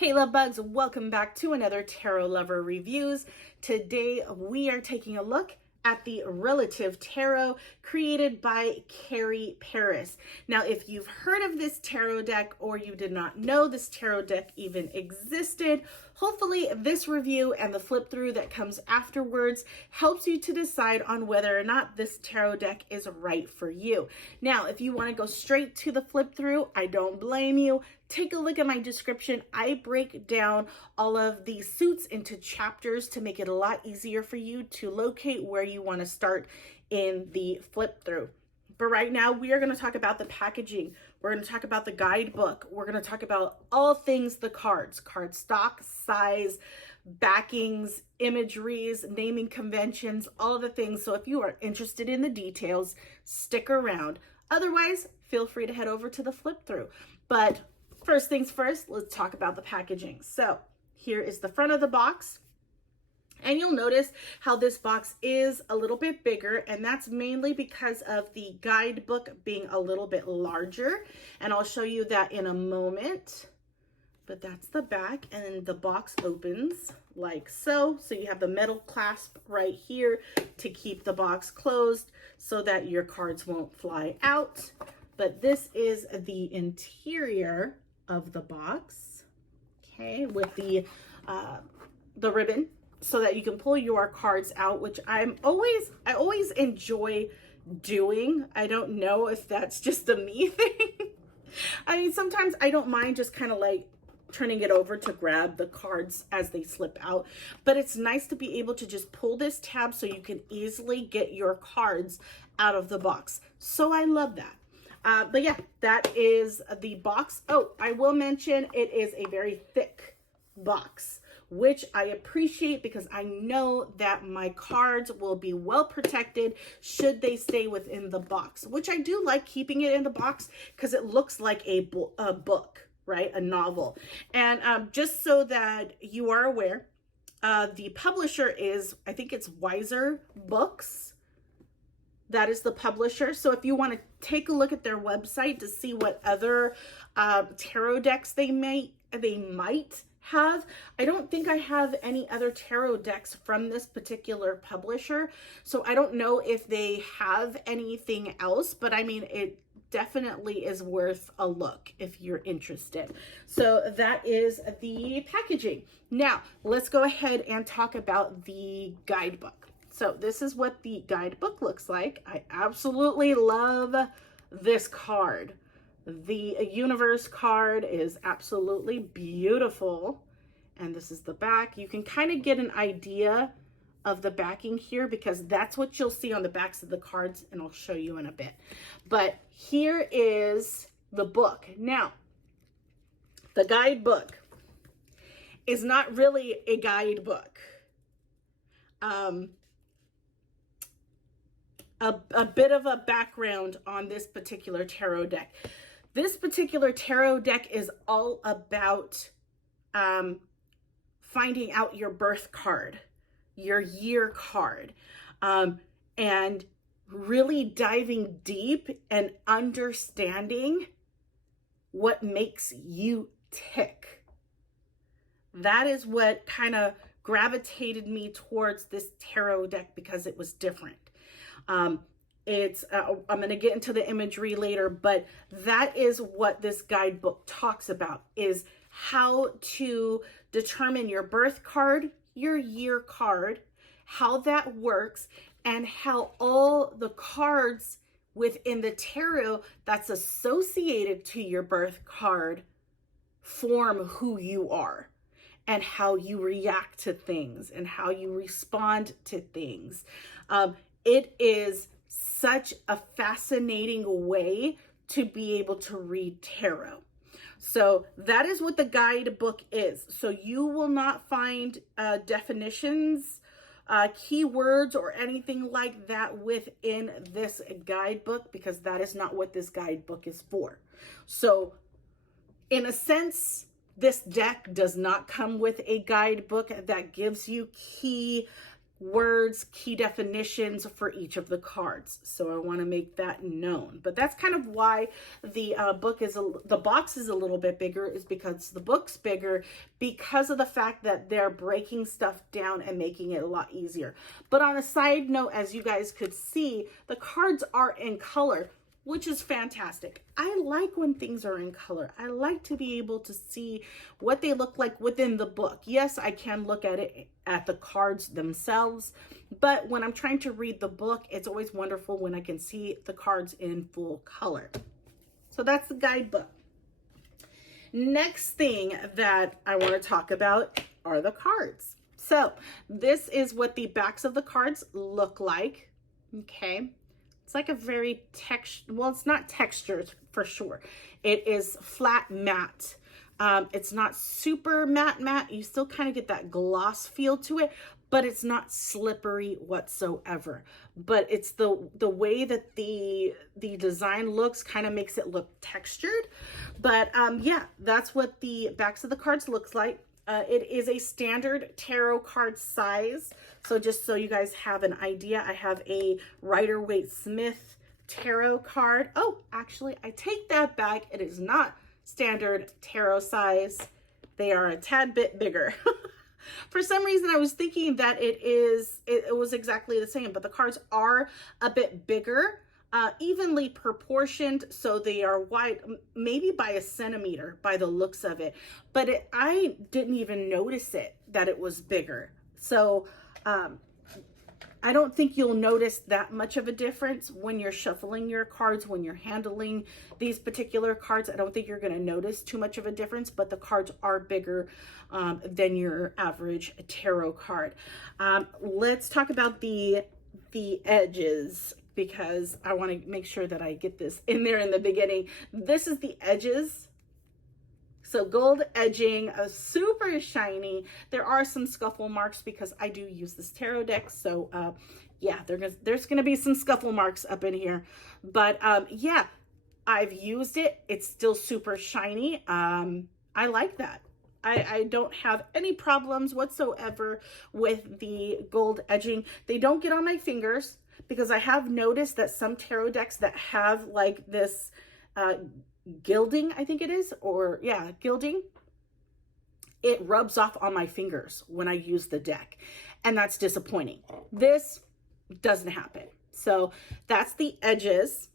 Hey love bugs, welcome back to another Tarot Lover Reviews. Today we are taking a look at the Relative Tarot created by Carrie Paris. Now, if you've heard of this tarot deck or you did not know this tarot deck even existed, hopefully this review and the flip through that comes afterwards helps you to decide on whether or not this tarot deck is right for you. Now, if you want to go straight to the flip through, I don't blame you. Take a look at my description. I break down all of the suits into chapters to make it a lot easier for you to locate where you want to start in the flip through. But right now we are going to talk about the packaging. We're going to talk about the guidebook. We're going to talk about all things the cards, card stock, size, backings, imageries, naming conventions, all of the things. So if you are interested in the details, stick around. Otherwise, feel free to head over to the flip through. But first things first, let's talk about the packaging. So here is the front of the box. And you'll notice how this box is a little bit bigger, and that's mainly because of the guidebook being a little bit larger. And I'll show you that in a moment. But that's the back, and then the box opens like so. So you have the metal clasp right here to keep the box closed so that your cards won't fly out. But this is the interior of the box, okay, with the ribbon so that you can pull your cards out, which I always enjoy doing. I don't know if that's just a me thing. I mean, sometimes I don't mind just kind of like turning it over to grab the cards as they slip out, but it's nice to be able to just pull this tab so you can easily get your cards out of the box. So I love that. But yeah, that is the box. Oh, I will mention it is a very thick box, which I appreciate because I know that my cards will be well protected should they stay within the box, which I do like keeping it in the box because it looks like a book, right? A novel. And just so that you are aware, the publisher is, I think it's Wiser Books. That is the publisher. So if you want to take a look at their website to see what other tarot decks they might have. I don't think I have any other tarot decks from this particular publisher. So I don't know if they have anything else, but I mean, it definitely is worth a look if you're interested. So that is the packaging. Now, let's go ahead and talk about the guidebook. So this is what the guidebook looks like. I absolutely love this card. The universe card is absolutely beautiful. And this is the back. You can kind of get an idea of the backing here because that's what you'll see on the backs of the cards, and I'll show you in a bit. But here is the book. Now, the guidebook is not really a guidebook. A bit of a background on this particular tarot deck. This particular tarot deck is all about finding out your birth card, your year card, and really diving deep and understanding what makes you tick. That is what kind of gravitated me towards this tarot deck because it was different. I'm going to get into the imagery later, but that is what this guidebook talks about, is how to determine your birth card, your year card, how that works, and how all the cards within the tarot that's associated to your birth card form who you are and how you react to things and how you respond to things. It is such a fascinating way to be able to read tarot. So that is what the guidebook is. So you will not find definitions, keywords, or anything like that within this guidebook because that is not what this guidebook is for. So in a sense, this deck does not come with a guidebook that gives you key words, key definitions for each of the cards. So I want to make that known. But that's kind of why the the box is a little bit bigger, is because the book's bigger because of the fact that they're breaking stuff down and making it a lot easier. But on a side note, as you guys could see, the cards are in color, which is fantastic. I like when things are in color. I like to be able to see what they look like within the book. Yes, I can look at it at the cards themselves, but when I'm trying to read the book, it's always wonderful when I can see the cards in full color. So that's the guidebook. Next thing that I want to talk about are the cards. So this is what the backs of the cards look like. Okay. It's like a very well, it's not textured for sure. It is flat matte. It's not super matte. You still kind of get that gloss feel to it, but it's not slippery whatsoever. But it's the way that the design looks kind of makes it look textured. But yeah, that's what the backs of the cards looks like. It is a standard tarot card size. So just so you guys have an idea, I have a Rider-Waite-Smith tarot card. Oh, actually, I take that back. It is not standard tarot size. They are a tad bit bigger. For some reason, I was thinking that it was exactly the same, but the cards are a bit bigger. Evenly proportioned, so they are wide, maybe by a centimeter by the looks of it, but I didn't even notice that it was bigger. So I don't think you'll notice that much of a difference when you're shuffling your cards, when you're handling these particular cards. I don't think you're going to notice too much of a difference, but the cards are bigger than your average tarot card. Let's talk about the edges, because I want to make sure that I get this in there in the beginning. This is the edges. So gold edging, super shiny. There are some scuffle marks because I do use this tarot deck. So yeah, there's going to be some scuffle marks up in here. But yeah, I've used it. It's still super shiny. I like that. I don't have any problems whatsoever with the gold edging. They don't get on my fingers, because I have noticed that some tarot decks that have like this gilding, I think it is, or yeah, gilding, it rubs off on my fingers when I use the deck, and that's disappointing. This doesn't happen. So that's the edges.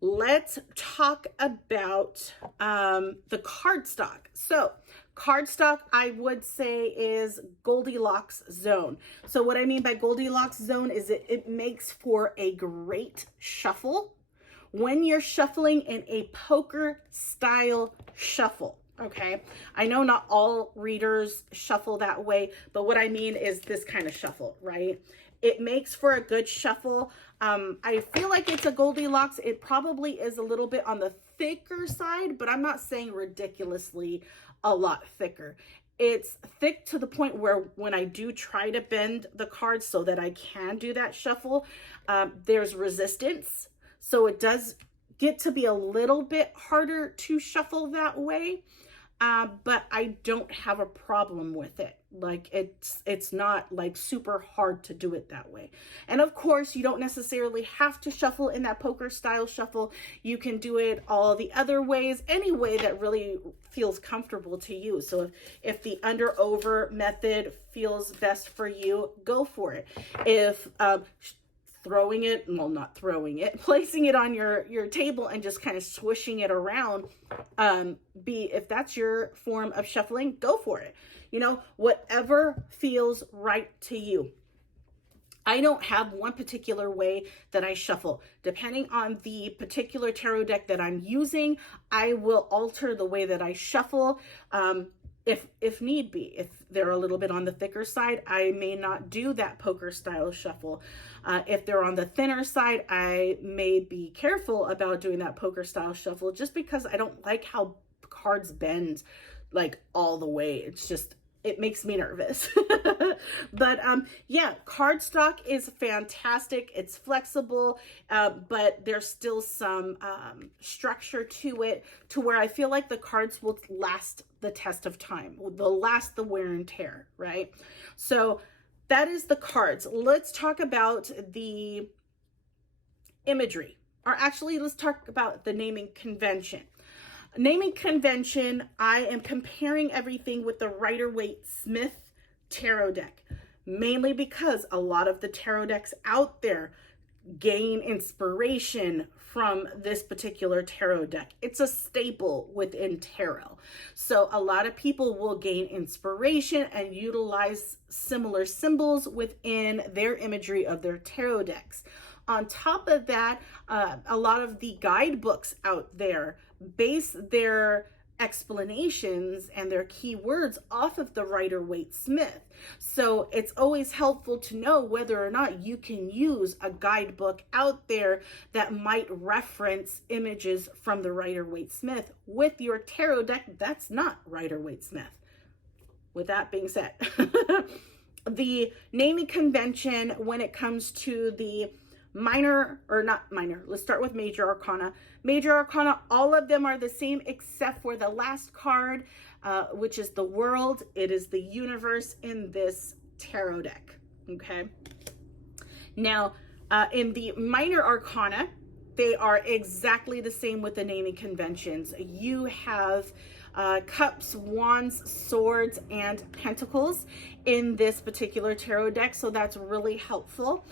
Let's talk about the cardstock. So cardstock, I would say, is Goldilocks zone. So what I mean by Goldilocks zone is it makes for a great shuffle when you're shuffling in a poker style shuffle. Okay, I know not all readers shuffle that way, but what I mean is this kind of shuffle, right? It makes for a good shuffle. I feel like it's a Goldilocks. It probably is a little bit on the thicker side, but I'm not saying ridiculously a lot thicker. It's thick to the point where when I do try to bend the cards so that I can do that shuffle, there's resistance. So it does get to be a little bit harder to shuffle that way. But I don't have a problem with it. Like it's not like super hard to do it that way. And of course, you don't necessarily have to shuffle in that poker style shuffle. You can do it all the other ways, any way that really feels comfortable to you. So if the under over method feels best for you, go for it. If placing it on your table and just kind of swishing it around, if that's your form of shuffling, go for it. You know, whatever feels right to you. I don't have one particular way that I shuffle. Depending on the particular tarot deck that I'm using, I will alter the way that I shuffle. If need be. If they're a little bit on the thicker side, I may not do that poker style shuffle. If they're on the thinner side, I may be careful about doing that poker style shuffle, just because I don't like how cards bend like all the way. It makes me nervous. But yeah, cardstock is fantastic. It's flexible, but there's still some structure to it, to where I feel like the cards will last the test of time. They'll last the wear and tear, right? So that is the cards. Let's talk about the imagery, or actually let's talk about the naming convention. Naming convention, I am comparing everything with the Rider-Waite-Smith tarot deck, mainly because a lot of the tarot decks out there gain inspiration from this particular tarot deck. It's a staple within tarot. So a lot of people will gain inspiration and utilize similar symbols within their imagery of their tarot decks. On top of that, a lot of the guidebooks out there base their explanations and their keywords off of the Rider-Waite-Smith. So it's always helpful to know whether or not you can use a guidebook out there that might reference images from the Rider-Waite-Smith with your tarot deck that's not Rider-Waite-Smith. With that being said, the naming convention when it comes to the minor, or not minor, let's start with major arcana. Major arcana, all of them are the same except for the last card, which is the world. It is the universe in this tarot deck, okay? Now, in the minor arcana, they are exactly the same with the naming conventions. You have cups, wands, swords, and pentacles in this particular tarot deck, so that's really helpful.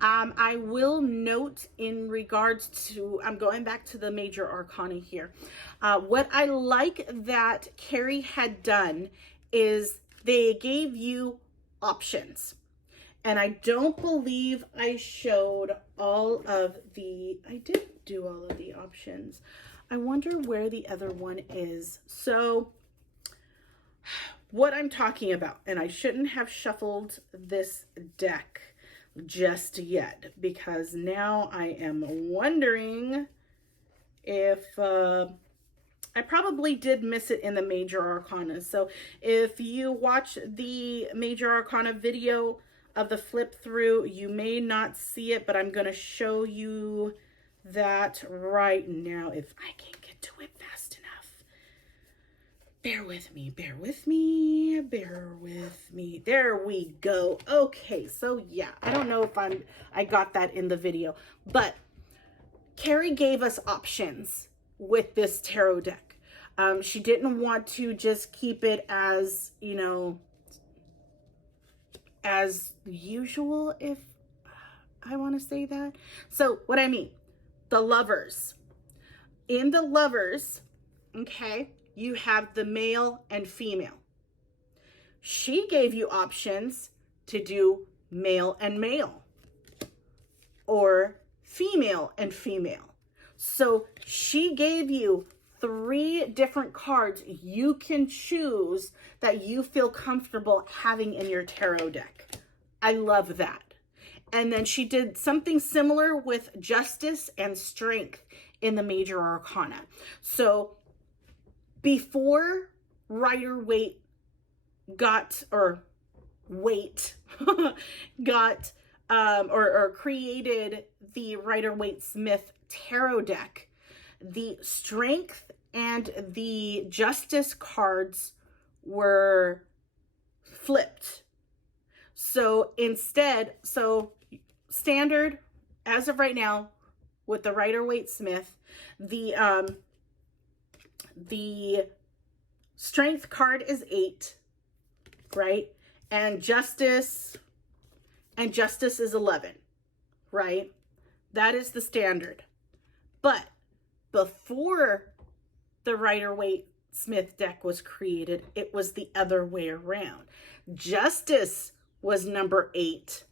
I will note in regards to, I'm going back to the major arcana here. What I like that Carrie had done is they gave you options. And I don't believe I showed all of the, I did do all of the options. I wonder where the other one is. So what I'm talking about, and I shouldn't have shuffled this deck just yet, because now I am wondering if I probably did miss it in the major arcana. So if you watch the major arcana video of the flip through, you may not see it, but I'm going to show you that right now if I can get to it fast enough. Bear with me, bear with me, bear with me. There we go. Okay, so yeah, I don't know if I got that in the video, but Carrie gave us options with this tarot deck. She didn't want to just keep it as, you know, as usual, if I want to say that. So what I mean, the lovers. In the lovers, okay, you have the male and female. She gave you options to do male and male or female and female. So she gave you 3 different cards you can choose that you feel comfortable having in your tarot deck. I love that. And then she did something similar with justice and strength in the major arcana. So before Rider-Waite got, or Waite got, or created the Rider-Waite-Smith tarot deck, the strength and the justice cards were flipped. So instead, so standard as of right now with the Rider-Waite-Smith, the strength card is 8, right? And justice is 11, right? That is the standard. But before the Rider-Waite-Smith deck was created, it was the other way around. Justice was number 8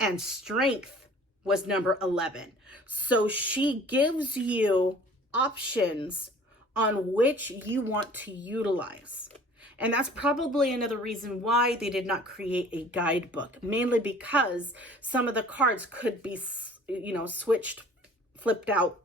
and strength was number 11. So she gives you options on which you want to utilize. And that's probably another reason why they did not create a guidebook, mainly because some of the cards could be, you know, switched, flipped out,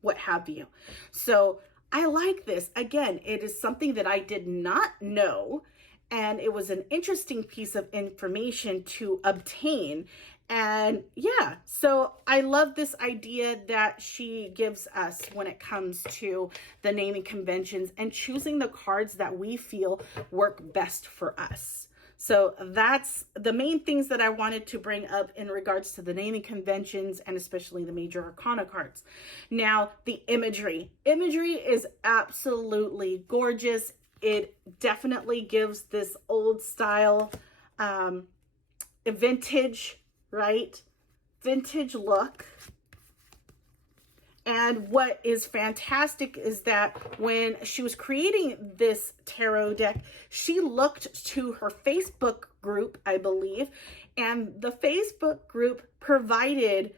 what have you. So I like this. Again, it is something that I did not know, and it was an interesting piece of information to obtain. And yeah, so I love this idea that she gives us when it comes to the naming conventions and choosing the cards that we feel work best for us. So that's the main things that I wanted to bring up in regards to the naming conventions and especially the major arcana cards. Now, the imagery. Imagery is absolutely gorgeous. It definitely gives this old style, vintage, right? Vintage look. And what is fantastic is that when she was creating this tarot deck, she looked to her Facebook group, I believe, and the Facebook group provided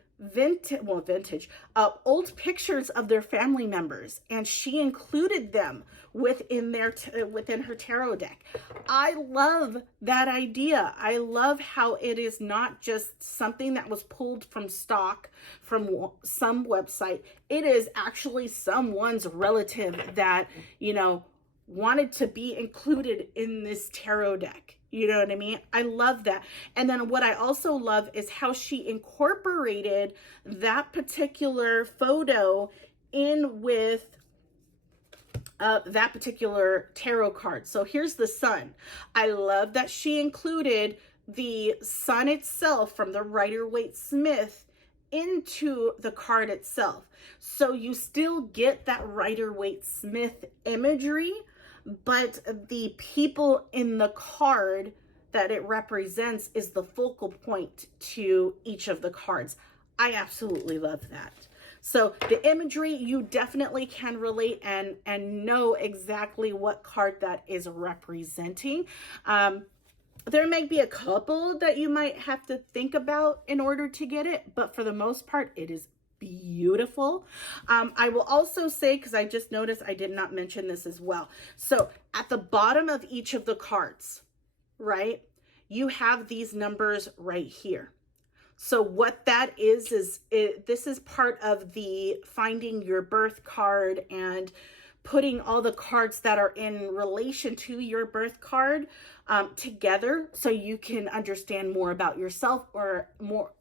old pictures of their family members, and she included them within her tarot deck. I love that idea. I love how it is not just something that was pulled from stock from some website. It is actually someone's relative that, you know, wanted to be included in this tarot deck. You know what I mean? I love that. And then what I also love is how she incorporated that particular photo in with that particular tarot card. So here's the sun. I love that she included the sun itself from the Rider-Waite-Smith into the card itself. So you still get that Rider-Waite-Smith imagery, but the people in the card that it represents is the focal point to each of the cards. I absolutely love that. So the imagery, you definitely can relate and know exactly what card that is representing. There may be a couple that you might have to think about in order to get it, but for the most part, it is beautiful. I will also say, because I just noticed I did not mention this as well. So at the bottom of each of the cards, right, you have these numbers right here. So what that is this is part of the finding your birth card and putting all the cards that are in relation to your birth card together so you can understand more about yourself or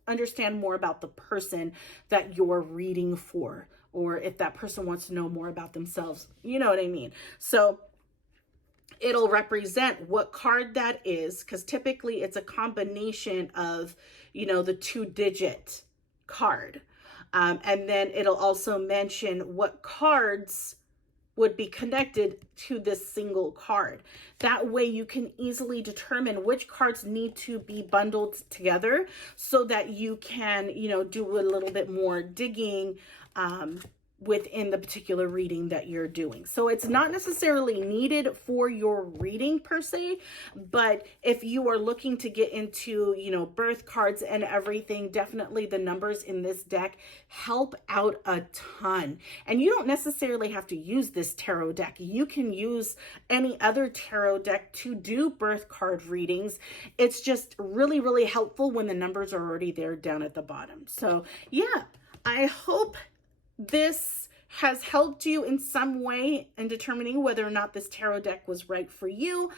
understand more about the person that you're reading for, or if that person wants to know more about themselves. You know what I mean? So it'll represent what card that is, because typically it's a combination of, you know, the 2-digit card. And then it'll also mention what cards would be connected to this single card. That way you can easily determine which cards need to be bundled together so that you can, you know, do a little bit more digging within the particular reading that you're doing. So it's not necessarily needed for your reading per se, but if you are looking to get into, you know, birth cards and everything, definitely the numbers in this deck help out a ton. And you don't necessarily have to use this tarot deck. You can use any other tarot deck to do birth card readings. It's just really, really helpful when the numbers are already there down at the bottom. So yeah, I hope this has helped you in some way in determining whether or not this tarot deck was right for you.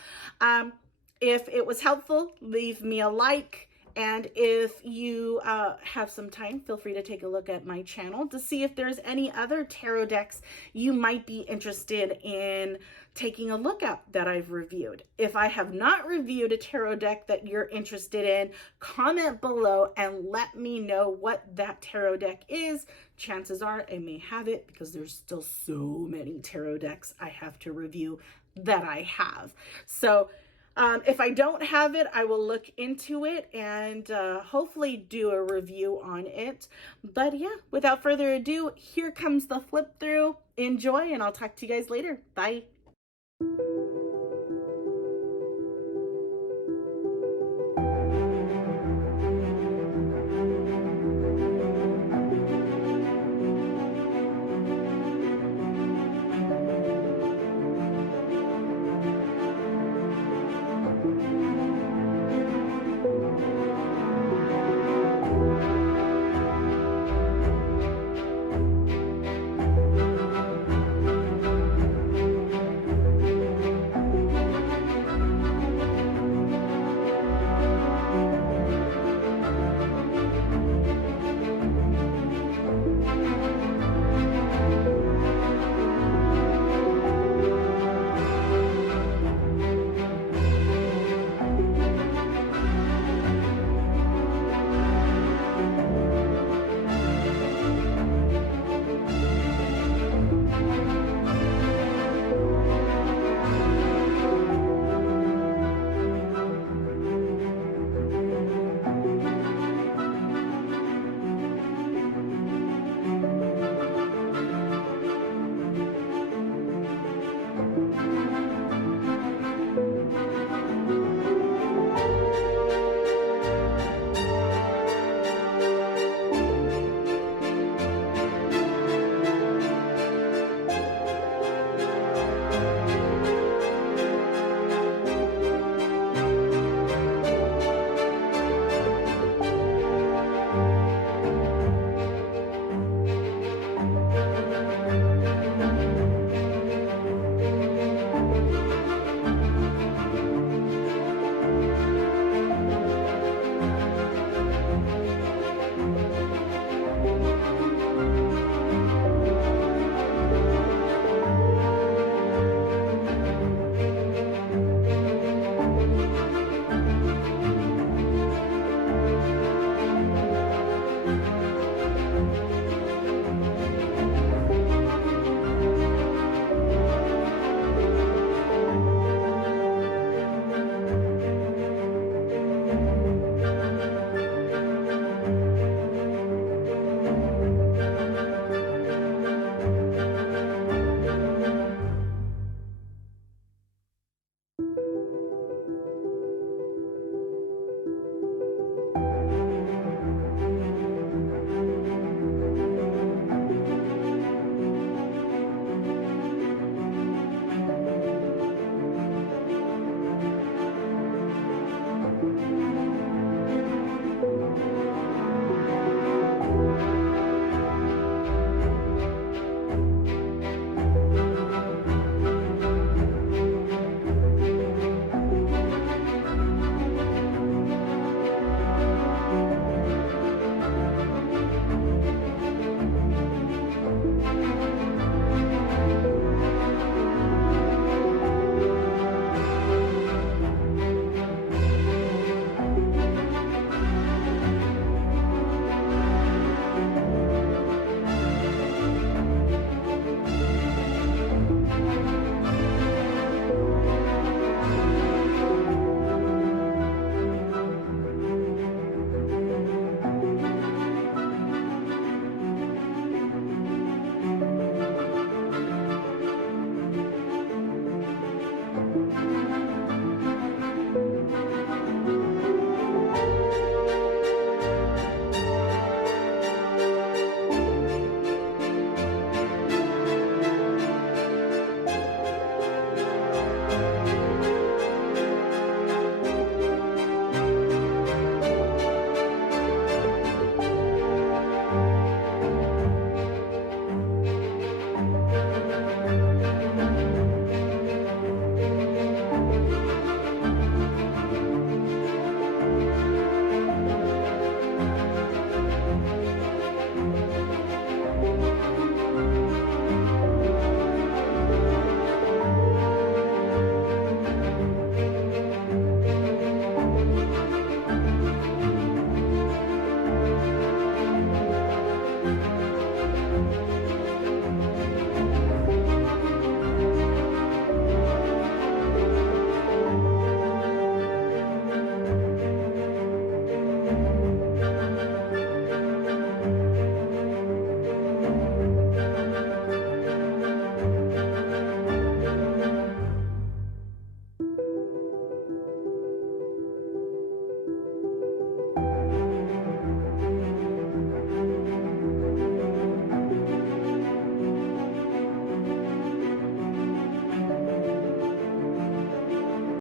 If it was helpful, leave me a like. And if you have some time, feel free to take a look at my channel to see if there's any other tarot decks you might be interested in taking a look at that I've reviewed. If I have not reviewed a tarot deck that you're interested in, comment below and let me know what that tarot deck is. Chances are I may have it because there's still so many tarot decks I have to review that I have. So if I don't have it, I will look into it and hopefully do a review on it. But yeah, without further ado, here comes the flip through. Enjoy, and I'll talk to you guys later. Bye.